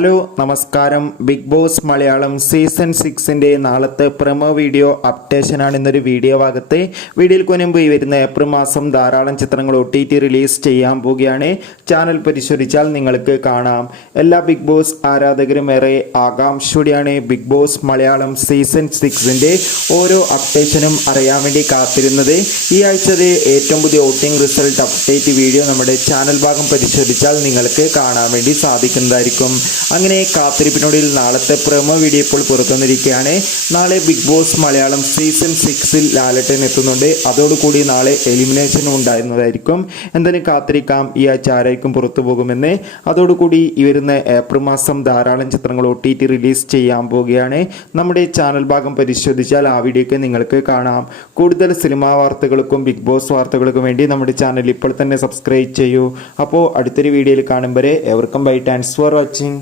Hello നമസ്കാരം. Big boss Malayalam season 6ൻ്റെ നാളത്തെ promo video അപ്ഡേഷനാണ് ഇന്നൊരു വീഡിയോ ഭാഗത്ത്. വീഡിയോയിൽ മുൻപ് ഈ വരുന്ന ഏപ്രിൽ മാസം ധാരാളം ചിത്രങ്ങൾ OTT റിലീസ് ചെയ്യാൻ പോവുകയാണ്. ചാനൽ പരിശോധിച്ചാൽ നിങ്ങൾക്ക് കാണാം. എല്ലാ ബിഗ് ബോസ് ആരാധകരും ഏറെ ആകാംക്ഷയോടെയാണ് ബിഗ് ബോസ് മലയാളം സീസൺ 6ൻ്റെ ഓരോ അപ്ഡേഷനും അറിയാൻ വേണ്ടി കാത്തിരുന്നത്. ഈ ആഴ്ചത്തെ ഏറ്റവും പുതിയ വോട്ടിംഗ് റിസൾട്ട് അപ്ഡേറ്റ് വീഡിയോ നമ്മുടെ ചാനൽ ഭാഗം പരിശോധിച്ചാൽ നിങ്ങൾക്ക് കാണാൻ വേണ്ടി സാധിക്കുന്നതായിരിക്കും. അങ്ങനെ കാത്തിരിപ്പിനോടിൽ നാളത്തെ പ്രൊമോ വീഡിയോ ഇപ്പോൾ പുറത്തുവന്നിരിക്കുകയാണ്. നാളെ ബിഗ് ബോസ് മലയാളം സീസൺ 6ൽ ലാലേട്ടൻ എത്തുന്നുണ്ട്. അതോടുകൂടി നാളെ എലിമിനേഷനും ഉണ്ടായിരുന്നതായിരിക്കും. എന്തായാലും കാത്തിരിക്കാം ഈ ആഴ്ച ആരായിരിക്കും പുറത്തു പോകുമെന്ന്. അതോടുകൂടി ഈ വരുന്ന ഏപ്രിൽ മാസം ധാരാളം ചിത്രങ്ങൾ OTT റിലീസ് ചെയ്യാൻ പോവുകയാണ്. നമ്മുടെ ചാനൽ ഭാഗം പരിശോധിച്ചാൽ ആ വീഡിയോയ്ക്ക് നിങ്ങൾക്ക് കാണാം. കൂടുതൽ സിനിമാ വാർത്തകൾക്കും ബിഗ് ബോസ് വാർത്തകൾക്കും വേണ്ടി നമ്മുടെ ചാനൽ ഇപ്പോൾ തന്നെ സബ്സ്ക്രൈബ് ചെയ്യൂ. അപ്പോൾ അടുത്തൊരു വീഡിയോയിൽ കാണും വരെ എവർക്കും ബൈ. Thanks for watching.